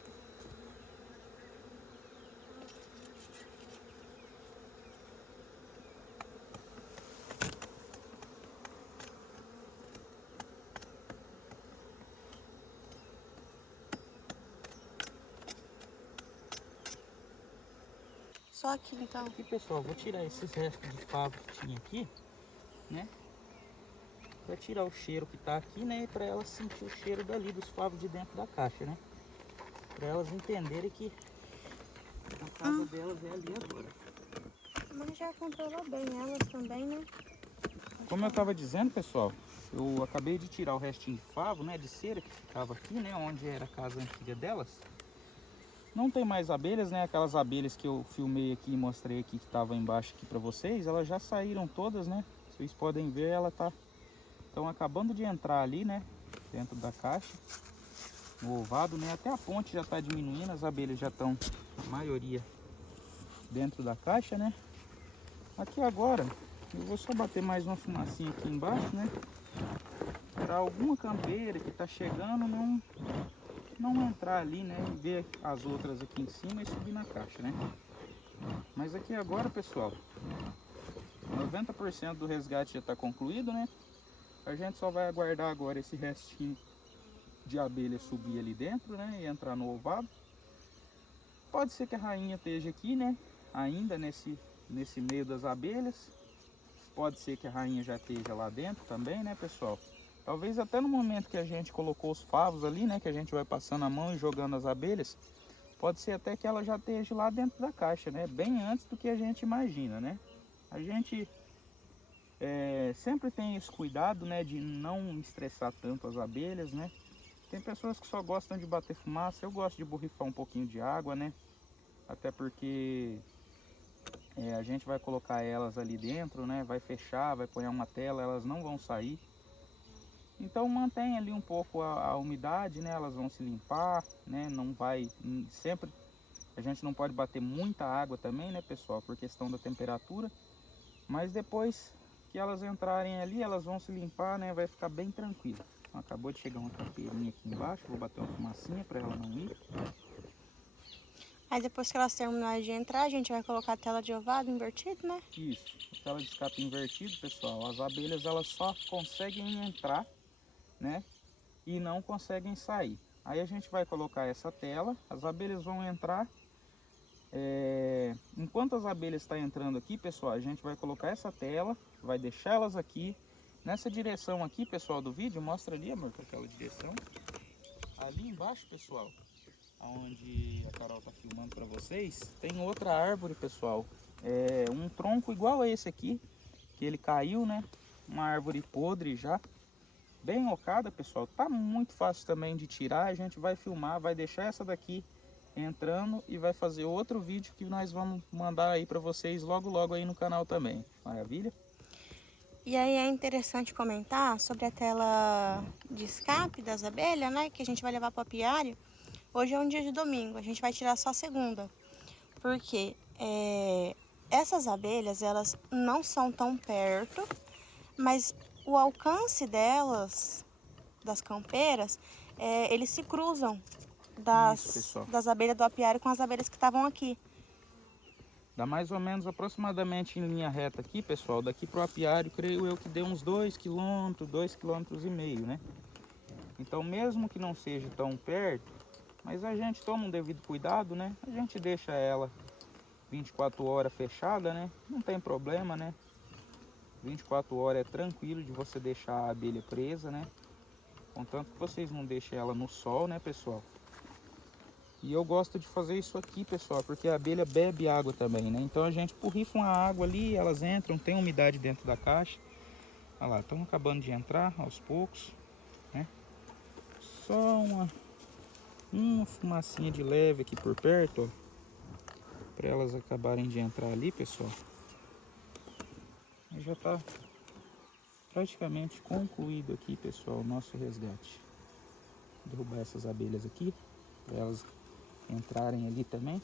Só aqui então. Aqui, pessoal, vou tirar esses restos de favo que tinha aqui, né? Pra tirar o cheiro que tá aqui, né? E pra elas sentir o cheiro dali dos favos de dentro da caixa, né? Pra elas entenderem que a casa delas é ali agora. Mas já controlou bem elas também, né? Como eu tava dizendo, pessoal, eu acabei de tirar o restinho de favo, né? De cera que ficava aqui, né? Onde era a casa antiga delas. Não tem mais abelhas, né? Aquelas abelhas que eu filmei aqui e mostrei aqui que estavam embaixo aqui pra vocês, elas já saíram todas, né? Vocês podem ver, ela tá... Estão acabando de entrar ali, né? Dentro da caixa. No ovado, né? Até a ponte já tá diminuindo, as abelhas já estão, a maioria, dentro da caixa, né? Aqui agora, eu vou só bater mais uma fumacinha aqui embaixo, né? Para alguma campeira que tá chegando não entrar ali, né? E ver as outras aqui em cima e subir na caixa, né? Mas aqui agora, pessoal, 90% do resgate já está concluído, né? A gente só vai aguardar agora esse restinho de abelha subir ali dentro, né? E entrar no ovado. Pode ser que a rainha esteja aqui, né? Ainda nesse meio das abelhas. Pode ser que a rainha já esteja lá dentro também, né, pessoal? Talvez até no momento que a gente colocou os favos ali, né? Que a gente vai passando a mão e jogando as abelhas. Pode ser até que ela já esteja lá dentro da caixa, né? Bem antes do que a gente imagina, né? A gente sempre tem esse cuidado, né? De não estressar tanto as abelhas, né? Tem pessoas que só gostam de bater fumaça. Eu gosto de borrifar um pouquinho de água, né? Até porque a gente vai colocar elas ali dentro, né? Vai fechar, vai pôr uma tela, elas não vão sair. Então mantém ali um pouco a umidade, né? Elas vão se limpar, né? Não vai sempre, a gente não pode bater muita água também, né, pessoal, por questão da temperatura. Mas depois que elas entrarem ali, elas vão se limpar, né? Vai ficar bem tranquilo. Acabou de chegar uma campeirinha aqui embaixo, vou bater uma fumacinha para ela não ir. Aí depois que elas terminarem de entrar, a gente vai colocar a tela de ovado invertido, né? Isso, a tela de escape invertido, pessoal. As abelhas elas só conseguem entrar, né? E não conseguem sair. Aí a gente vai colocar essa tela, as abelhas vão entrar. Enquanto as abelhas estão entrando aqui, pessoal, a gente vai colocar essa tela, vai deixar elas aqui. Nessa direção aqui, pessoal, do vídeo, mostra ali, amor, com aquela direção. Ali embaixo, pessoal, onde a Carol tá filmando para vocês, tem outra árvore, pessoal. Um tronco igual a esse aqui, que ele caiu, né? Uma árvore podre já. Bem ocada, pessoal. Tá muito fácil também de tirar. A gente vai filmar, vai deixar essa daqui entrando e vai fazer outro vídeo que nós vamos mandar aí para vocês logo aí no canal também. Maravilha? E aí é interessante comentar sobre a tela de escape das abelhas, né? Que a gente vai levar para o apiário. Hoje é um dia de domingo, a gente vai tirar só segunda. Porque essas abelhas, elas não são tão perto, mas o alcance delas, das campeiras, eles se cruzam das abelhas do apiário com as abelhas que estavam aqui. Dá mais ou menos aproximadamente em linha reta aqui, pessoal. Daqui pro apiário, creio eu que deu uns 2 km, 2,5 km, né? Então, mesmo que não seja tão perto, mas a gente toma um devido cuidado, né? A gente deixa ela 24 horas fechada, né? Não tem problema, né? 24 horas é tranquilo de você deixar a abelha presa, né? Contanto que vocês não deixem ela no sol, né, pessoal? E eu gosto de fazer isso aqui, pessoal, porque a abelha bebe água também, né? Então a gente porrifa uma água ali, elas entram, tem umidade dentro da caixa. Olha lá, estão acabando de entrar aos poucos, né? Só uma fumacinha de leve aqui por perto, ó, para elas acabarem de entrar ali, pessoal. E já está praticamente concluído aqui, pessoal, o nosso resgate. Vou derrubar essas abelhas aqui, para elas entrarem ali também.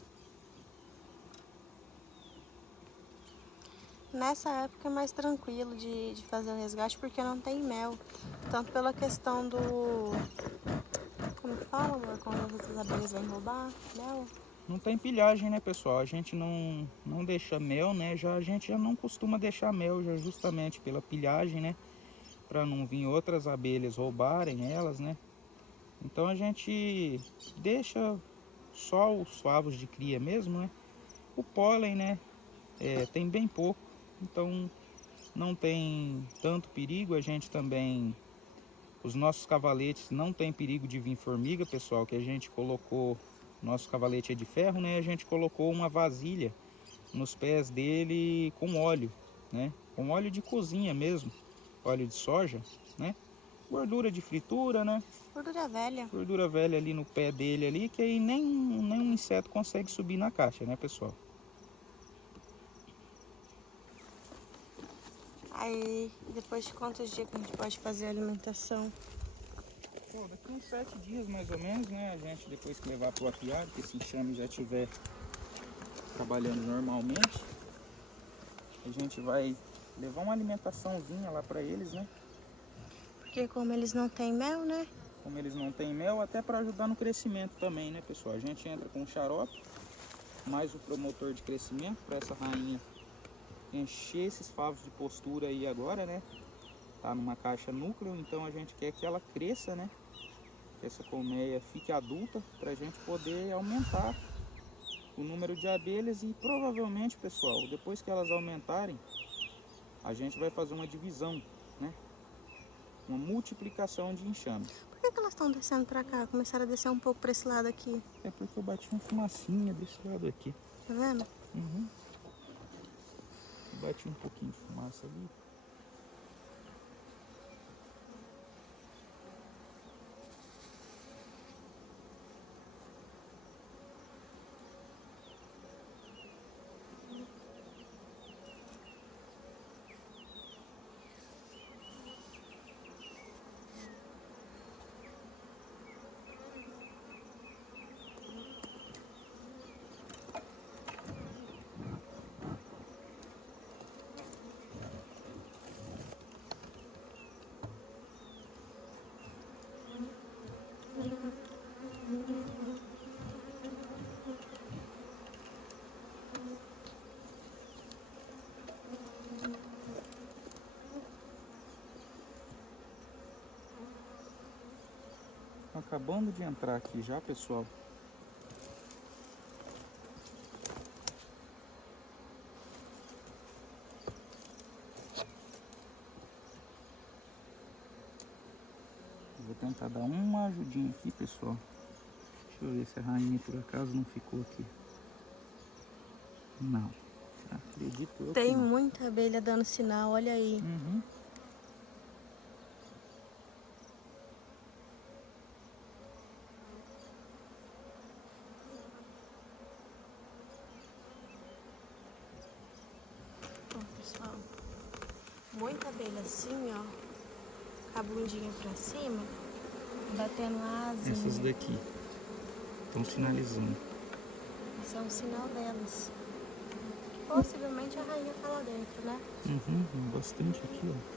Nessa época é mais tranquilo de fazer o resgate porque não tem mel. Tanto pela questão do... Como que fala, amor? Quando as abelhas vêm roubar mel? Não tem pilhagem, né, pessoal? A gente não deixa mel, né? A gente já não costuma deixar mel, já justamente pela pilhagem, né? Para não vir outras abelhas roubarem elas, né? Então a gente deixa só os favos de cria mesmo, né? O pólen, né? Tem bem pouco, então não tem tanto perigo. A gente também, os nossos cavaletes não tem perigo de vir formiga, pessoal, que a gente colocou, nosso cavalete é de ferro, né? A gente colocou uma vasilha nos pés dele com óleo, né? Com óleo de cozinha mesmo, óleo de soja, né? Gordura de fritura, né? Gordura velha. Gordura velha ali no pé dele ali, que aí nem um inseto consegue subir na caixa, né, pessoal? Aí, depois de quantos dias que a gente pode fazer a alimentação? Pô, daqui uns 7 dias mais ou menos, né? A gente, depois que levar pro apiário, que esse enxame já estiver trabalhando normalmente, a gente vai levar uma alimentaçãozinha lá para eles, né? Porque como eles não têm mel, né? Como eles não têm mel, até para ajudar no crescimento também, né, pessoal? A gente entra com um xarope, mais o promotor de crescimento, para essa rainha encher esses favos de postura aí agora, né? Tá numa caixa núcleo, então a gente quer que ela cresça, né? Que essa colmeia fique adulta, para a gente poder aumentar o número de abelhas. E provavelmente, pessoal, depois que elas aumentarem, a gente vai fazer uma divisão, né? Uma multiplicação de enxame. Por que elas estão descendo pra cá? Começaram a descer um pouco pra esse lado aqui. É porque eu bati uma fumacinha desse lado aqui. Tá vendo? Uhum. Bati um pouquinho de fumaça ali. Acabando de entrar aqui já, pessoal. Vou tentar dar uma ajudinha aqui, pessoal. Deixa eu ver se a rainha por acaso não ficou aqui. Não. Acredito eu que Tem não. muita abelha dando sinal, olha aí. Uhum. Ó, pessoal, muita abelha assim, ó, com a bundinha pra cima, batendo asinha. Essas daqui estão sinalizando. Esse é um sinal delas. Possivelmente a rainha tá lá dentro, né? Uhum, bastante aqui, ó.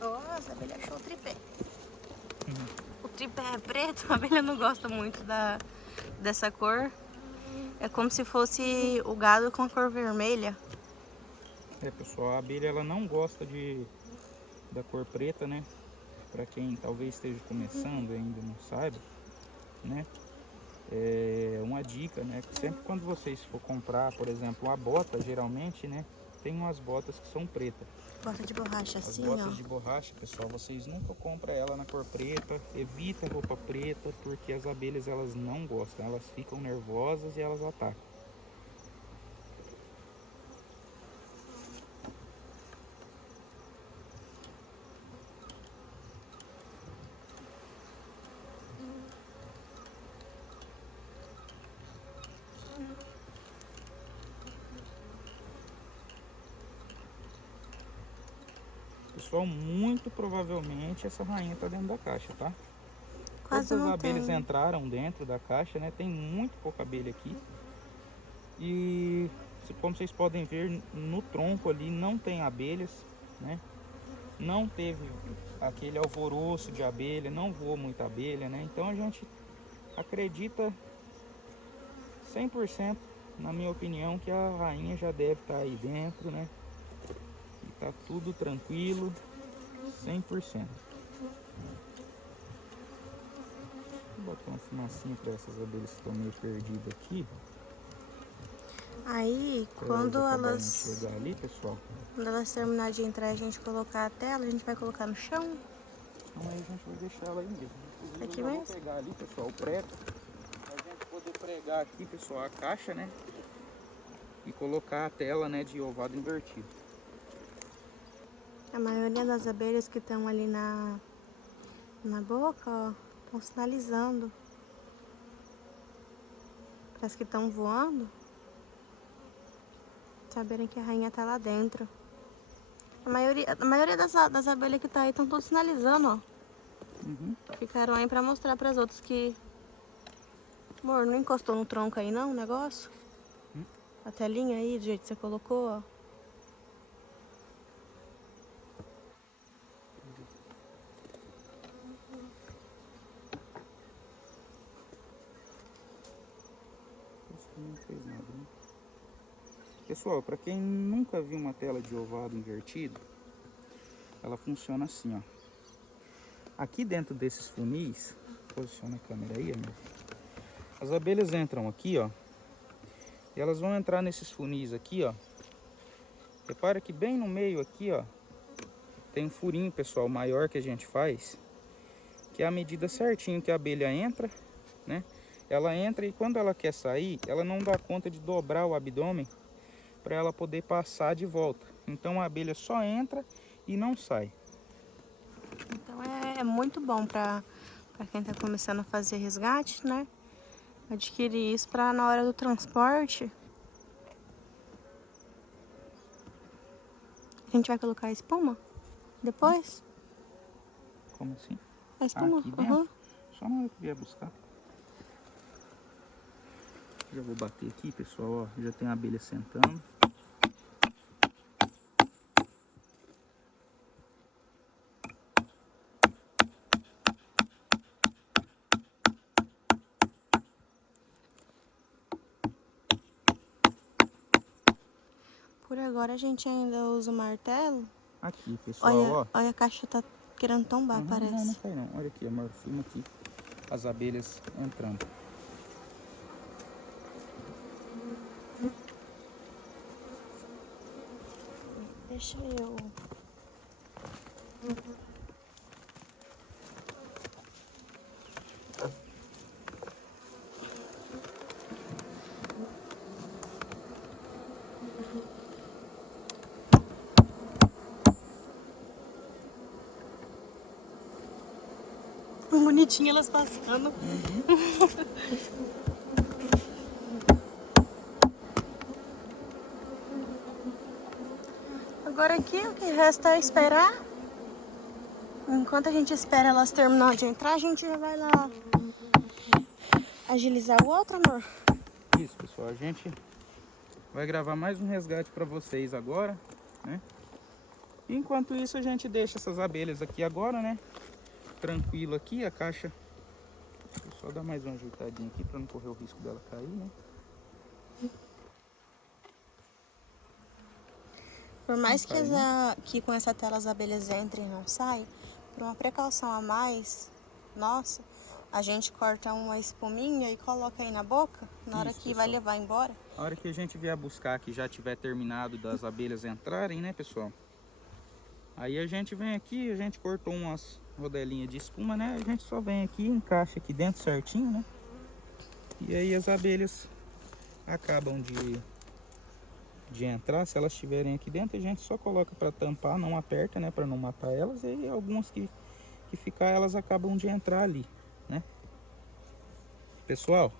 Nossa, a abelha achou o tripé. O tripé é preto, a abelha não gosta muito dessa cor. É como se fosse o gado com a cor vermelha. Pessoal, a abelha ela não gosta da cor preta, né? Para quem talvez esteja começando e ainda não saiba, né? É uma dica, né? Que sempre quando vocês for comprar, por exemplo, uma bota, geralmente, né? Tem umas botas que são pretas. Bota de borracha As assim, botas ó. de borracha, pessoal, vocês nunca compram ela na cor preta. Evita roupa preta, porque as abelhas elas não gostam. Elas ficam nervosas e elas atacam. Pessoal, muito provavelmente essa rainha tá dentro da caixa, tá? Quase Todas as não abelhas tem. entraram dentro da caixa, né? Tem muito pouca abelha aqui. E como vocês podem ver, no tronco ali não tem abelhas, né? Não teve aquele alvoroço de abelha, não voou muita abelha, né? Então a gente acredita 100%, na minha opinião, que a rainha já deve estar aí dentro, né? E tá tudo tranquilo, 100%. Vou botar uma fumacinha para essas abelhas que estão meio perdidas aqui. Aí, Pra quando elas acabarem de elas, chegar ali, pessoal. quando elas terminar de entrar e a gente colocar a tela, a gente vai colocar no chão. Então aí a gente vai deixar ela aí mesmo. Inclusive Aqui eu já vou mesmo? pegar ali, pessoal, o prego. Pra gente poder pregar aqui, pessoal, a caixa, né? E colocar a tela, né, de ovado invertido. A maioria das abelhas que estão ali na boca, ó, estão sinalizando. Parece que estão voando. Saberem que a rainha tá lá dentro. A maioria das abelhas que tá aí estão todas sinalizando, ó. Uhum. Ficaram aí pra mostrar pras outras que... Amor, não encostou no tronco aí não, o negócio? A telinha aí, do jeito que você colocou, ó. Não fez nada, né? Pessoal, para quem nunca viu uma tela de ovado invertido, ela funciona assim, ó. Aqui dentro desses funis, posiciona a câmera aí, amor. As abelhas entram aqui, ó. E elas vão entrar nesses funis aqui, ó. Repara que bem no meio aqui, ó, tem um furinho, pessoal, maior que a gente faz, que é a medida certinho que a abelha entra, né? Ela entra e quando ela quer sair, ela não dá conta de dobrar o abdômen para ela poder passar de volta. Então a abelha só entra e não sai. Então é muito bom pra quem tá começando a fazer resgate, né? Adquirir isso pra na hora do transporte. A gente vai colocar a espuma depois? Como assim? A espuma? Aqui dentro? Só na hora que vier buscar. Já vou bater aqui, pessoal, ó. Já tem a abelha sentando. Por agora a gente ainda usa o martelo. Aqui, pessoal, ó. Olha, a caixa tá querendo tombar, parece. Não, não cai não. Olha aqui, amor, filma aqui as abelhas entrando. Deixa eu... Bonitinho elas passando. Agora aqui o que resta é esperar. Enquanto a gente espera elas terminar de entrar, a gente já vai lá agilizar o outro, amor. Isso, pessoal, a gente vai gravar mais um resgate para vocês agora, né? Enquanto isso a gente deixa essas abelhas aqui agora, né? Tranquilo aqui, a caixa. Deixa eu só dar mais uma ajeitadinha aqui para não correr o risco dela cair, né? Por mais que com essa tela as abelhas entrem e não saem, por uma precaução a mais, nossa, a gente corta uma espuminha e coloca aí na boca, na hora Isso, que vai pessoal. levar embora. A hora que a gente vier buscar, que já tiver terminado das abelhas entrarem, né, pessoal? Aí a gente vem aqui, a gente cortou umas rodelinhas de espuma, né? A gente só vem aqui, encaixa aqui dentro certinho, né? E aí as abelhas acabam de entrar. Se elas estiverem aqui dentro, a gente só coloca para tampar, não aperta, né? Para não matar elas. E aí algumas que ficar, elas acabam de entrar ali, né? Pessoal,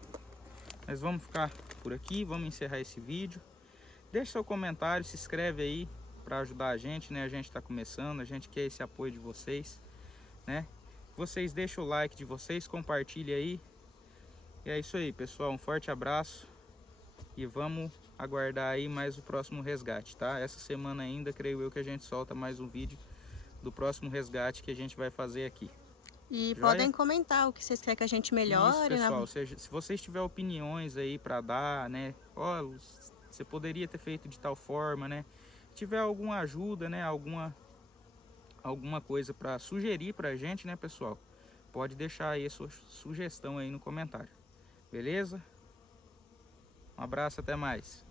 nós vamos ficar por aqui, vamos encerrar esse vídeo. Deixe seu comentário, se inscreve aí para ajudar a gente, né? A gente está começando, a gente quer esse apoio de vocês, né? Vocês deixem o like de vocês, compartilhem aí. E é isso aí, pessoal. Um forte abraço e vamos aguardar aí mais o próximo resgate, tá? Essa semana ainda, creio eu, que a gente solta mais um vídeo do próximo resgate que a gente vai fazer aqui. E Joia? podem comentar o que vocês querem que a gente melhore. Isso, pessoal. Se vocês tiverem opiniões aí para dar, né? Ó, você poderia ter feito de tal forma, né? Se tiver alguma ajuda, né? Alguma coisa para sugerir pra gente, né, pessoal? Pode deixar aí a sua sugestão aí no comentário. Beleza? Um abraço, até mais.